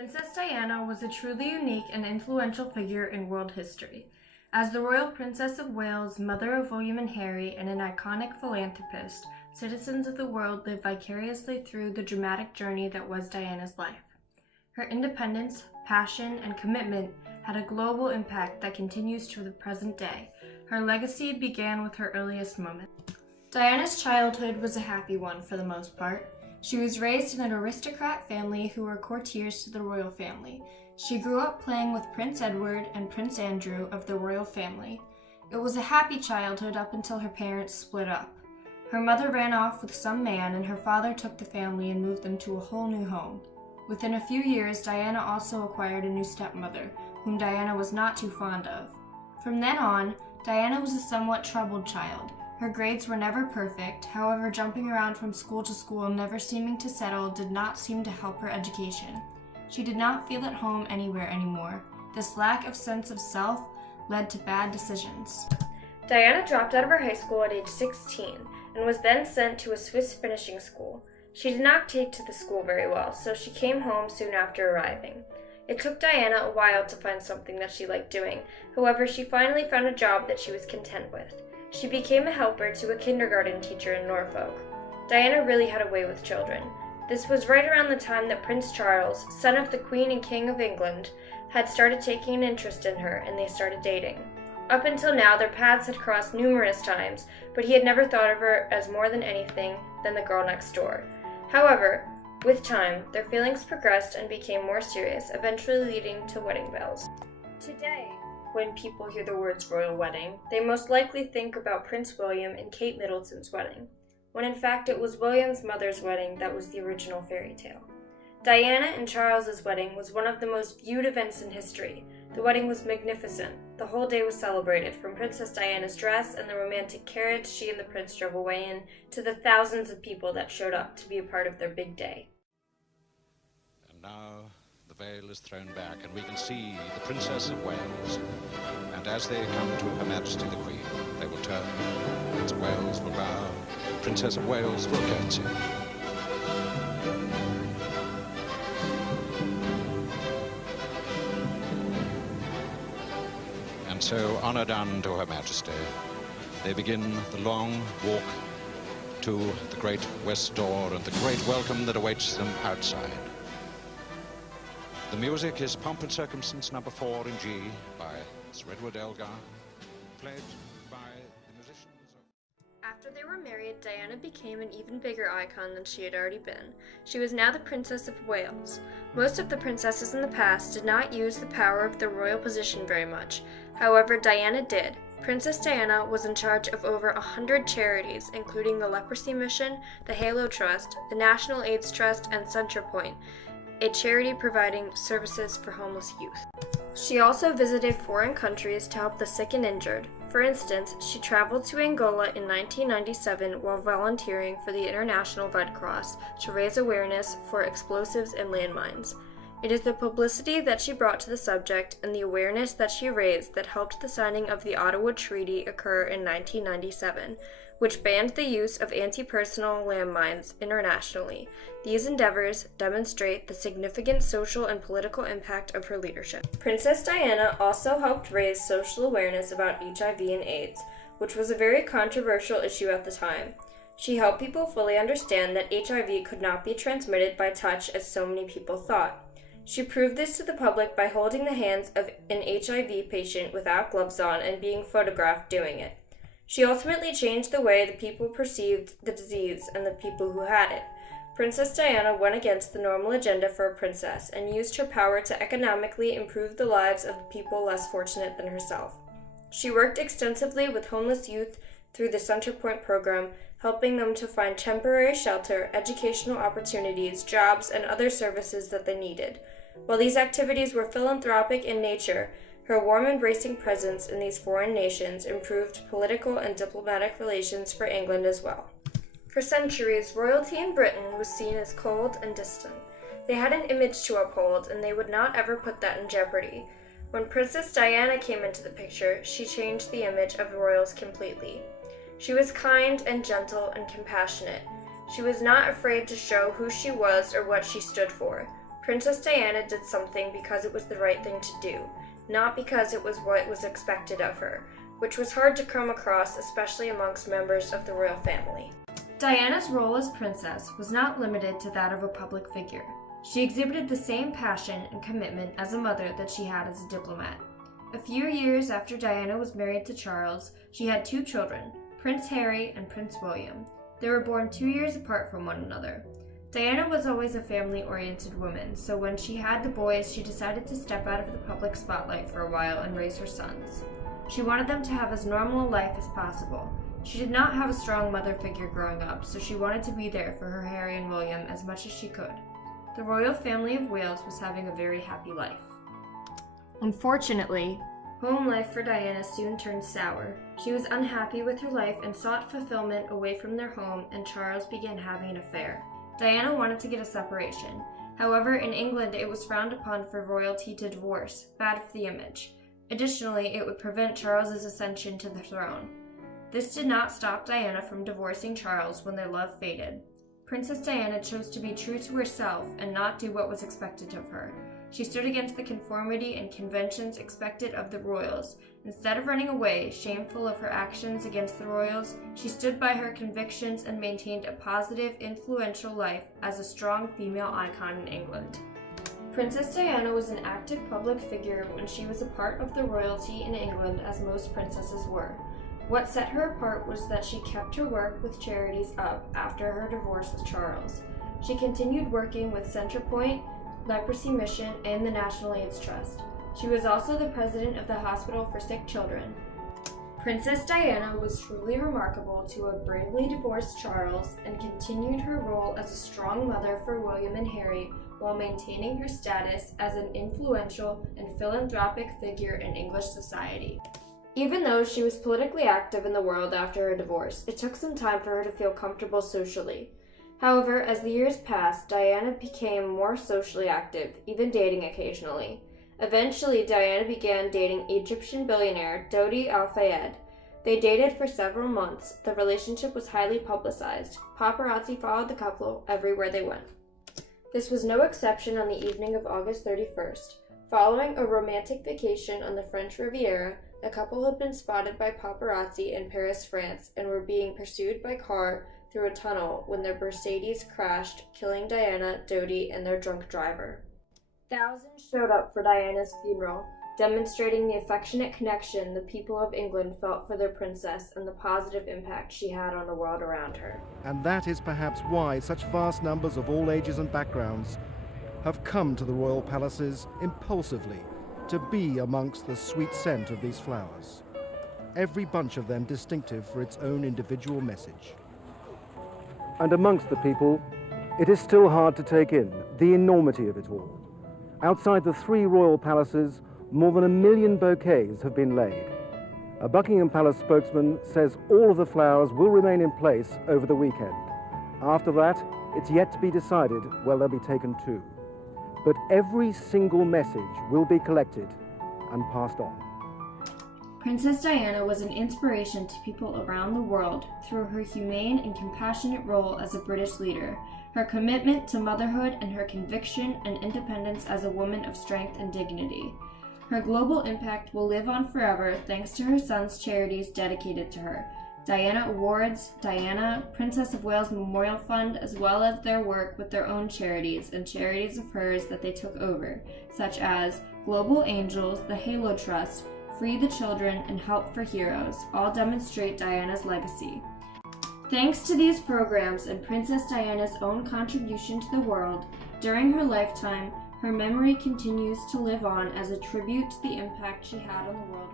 Princess Diana was a truly unique and influential figure in world history. As the Royal Princess of Wales, mother of William and Harry, and an iconic philanthropist, citizens of the world lived vicariously through the dramatic journey that was Diana's life. Her independence, passion, and commitment had a global impact that continues to the present day. Her legacy began with her earliest moments. Diana's childhood was a happy one for the most part. She was raised in an aristocrat family who were courtiers to the royal family. She grew up playing with Prince Edward and Prince Andrew of the royal family. It was a happy childhood up until her parents split up. Her mother ran off with some man, and her father took the family and moved them to a whole new home. Within a few years, Diana also acquired a new stepmother, whom Diana was not too fond of. From then on, Diana was a somewhat troubled child. Her grades were never perfect, however, jumping around from school to school, never seeming to settle, did not seem to help her education. She did not feel at home anywhere anymore. This lack of sense of self led to bad decisions. Diana dropped out of her high school at age 16 and was then sent to a Swiss finishing school. She did not take to the school very well, so she came home soon after arriving. It took Diana a while to find something that she liked doing. However, she finally found a job that she was content with. She became a helper to a kindergarten teacher in Norfolk. Diana really had a way with children. This was right around the time that Prince Charles, son of the Queen and King of England, had started taking an interest in her, and they started dating. Up until now, their paths had crossed numerous times, but he had never thought of her as more than anything than the girl next door. However, with time, their feelings progressed and became more serious, eventually leading to wedding bells. Today, when people hear the words royal wedding, they most likely think about Prince William and Kate Middleton's wedding, when in fact it was William's mother's wedding that was the original fairy tale. Diana and Charles's wedding was one of the most viewed events in history. The wedding was magnificent. The whole day was celebrated, from Princess Diana's dress and the romantic carriage she and the prince drove away in, to the thousands of people that showed up to be a part of their big day. And now the veil is thrown back, and we can see the Princess of Wales. And as they come to Her Majesty the Queen, they will turn. Prince of Wales will bow. Princess of Wales will curtsy. And so, honor done to Her Majesty, they begin the long walk to the great west door and the great welcome that awaits them outside. The music is Pomp and Circumstance No. 4 in G by Sir Edward Elgar, played by the musicians of... After they were married, Diana became an even bigger icon than she had already been. She was now the Princess of Wales. Most of the princesses in the past did not use the power of their royal position very much. However, Diana did. Princess Diana was in charge of over 100 charities, including the Leprosy Mission, the Halo Trust, the National AIDS Trust, and Centrepoint, a charity providing services for homeless youth. She also visited foreign countries to help the sick and injured. For instance, she traveled to Angola in 1997 while volunteering for the International Red Cross to raise awareness for explosives and landmines. It is the publicity that she brought to the subject and the awareness that she raised that helped the signing of the Ottawa Treaty occur in 1997, which banned the use of anti-personnel landmines internationally. These endeavors demonstrate the significant social and political impact of her leadership. Princess Diana also helped raise social awareness about HIV and AIDS, which was a very controversial issue at the time. She helped people fully understand that HIV could not be transmitted by touch as so many people thought. She proved this to the public by holding the hands of an HIV patient without gloves on and being photographed doing it. She ultimately changed the way the people perceived the disease and the people who had it. Princess Diana went against the normal agenda for a princess and used her power to economically improve the lives of people less fortunate than herself. She worked extensively with homeless youth through the Centrepoint program, helping them to find temporary shelter, educational opportunities, jobs, and other services that they needed. While these activities were philanthropic in nature, her warm, embracing presence in these foreign nations improved political and diplomatic relations for England as well. For centuries, royalty in Britain was seen as cold and distant. They had an image to uphold, and they would not ever put that in jeopardy. When Princess Diana came into the picture, she changed the image of royals completely. She was kind and gentle and compassionate. She was not afraid to show who she was or what she stood for. Princess Diana did something because it was the right thing to do, not because it was what was expected of her, which was hard to come across, especially amongst members of the royal family. Diana's role as princess was not limited to that of a public figure. She exhibited the same passion and commitment as a mother that she had as a diplomat. A few years after Diana was married to Charles, she had 2 children, Prince Harry and Prince William. They were born 2 years apart from one another. Diana was always a family-oriented woman, so when she had the boys, she decided to step out of the public spotlight for a while and raise her sons. She wanted them to have as normal a life as possible. She did not have a strong mother figure growing up, so she wanted to be there for her Harry and William as much as she could. The royal family of Wales was having a very happy life. Unfortunately, home life for Diana soon turned sour. She was unhappy with her life and sought fulfillment away from their home, and Charles began having an affair. Diana wanted to get a separation. However, in England it was frowned upon for royalty to divorce, bad for the image. Additionally, it would prevent Charles's ascension to the throne. This did not stop Diana from divorcing Charles when their love faded. Princess Diana chose to be true to herself and not do what was expected of her. She stood against the conformity and conventions expected of the royals. Instead of running away, shameful of her actions against the royals, she stood by her convictions and maintained a positive, influential life as a strong female icon in England. Princess Diana was an active public figure when she was a part of the royalty in England, as most princesses were. What set her apart was that she kept her work with charities up after her divorce with Charles. She continued working with Centrepoint, Leprosy Mission, and the National AIDS Trust. She was also the president of the Hospital for Sick Children. Princess Diana was truly remarkable to have bravely divorced Charles and continued her role as a strong mother for William and Harry while maintaining her status as an influential and philanthropic figure in English society. Even though she was politically active in the world after her divorce, it took some time for her to feel comfortable socially. However, as the years passed, Diana became more socially active, even dating occasionally. Eventually, Diana began dating Egyptian billionaire Dodi Al-Fayed. They dated for several months. The relationship was highly publicized. Paparazzi followed the couple everywhere they went. This was no exception on the evening of August 31st. Following a romantic vacation on the French Riviera, the couple had been spotted by paparazzi in Paris, France, and were being pursued by car through a tunnel when their Mercedes crashed, killing Diana, Dodi, and their drunk driver. Thousands showed up for Diana's funeral, demonstrating the affectionate connection the people of England felt for their princess and the positive impact she had on the world around her. And that is perhaps why such vast numbers of all ages and backgrounds have come to the royal palaces impulsively to be amongst the sweet scent of these flowers, every bunch of them distinctive for its own individual message. And amongst the people, it is still hard to take in the enormity of it all. Outside the 3 royal palaces, more than 1 million bouquets have been laid. A Buckingham Palace spokesman says all of the flowers will remain in place over the weekend. After that, it's yet to be decided where they'll be taken to. But every single message will be collected and passed on. Princess Diana was an inspiration to people around the world through her humane and compassionate role as a British leader, her commitment to motherhood, and her conviction and independence as a woman of strength and dignity. Her global impact will live on forever thanks to her son's charities dedicated to her, Diana Awards, Diana, Princess of Wales Memorial Fund, as well as their work with their own charities and charities of hers that they took over, such as Global Angels, the Halo Trust, Free the Children, and Help for Heroes, all demonstrate Diana's legacy. Thanks to these programs and Princess Diana's own contribution to the world, during her lifetime, her memory continues to live on as a tribute to the impact she had on the world.